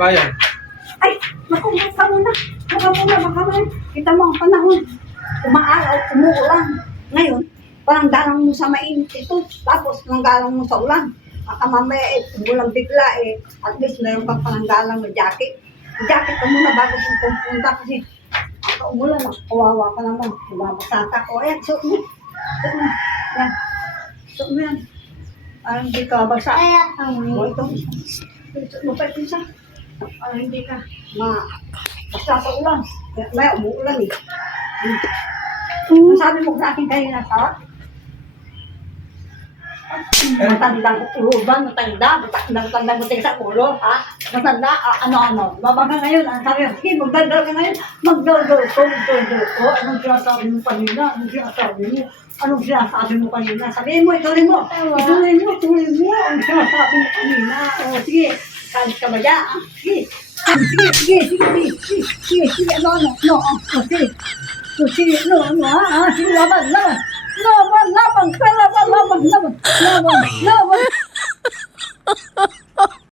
Bayan. Ay, naku, baka muna. Baka muna. Kita mo ang panahon. Umaaraw, umuulan. Ngayon, parang dalang mo sa mainit ito. Tapos, nanggalang mo sa ulan. Baka mamaya, umulang bigla At least, mayroon kang pananggalang na jacket. Jacket ka muna bago kung pupunta kasi baka umulan. Kawawa ka naman. Mababasata ko. Ayan, suot mo. Suot mo. Yan. Suot mo yan. Parang hindi ka basa. O, ito. Suot mo pa ito isa. Para hindi ka basta sa ulan. May umuulan Ang sabi mo sa akin kayo na tawag? Matandang ulo ba? Matandang mo sa ulo, ha? Matanda, ano? Babaga ngayon, ang sabi, sige, magdadal ka ngayon. Magdadal ko. Anong sinasabi mo kanina? Anong sinasabi mo kanina? Sabihin mo, ituloy mo. Ang sinasabi mo kanina. O, sige. Kalit ka ba dyan? Sige, laban.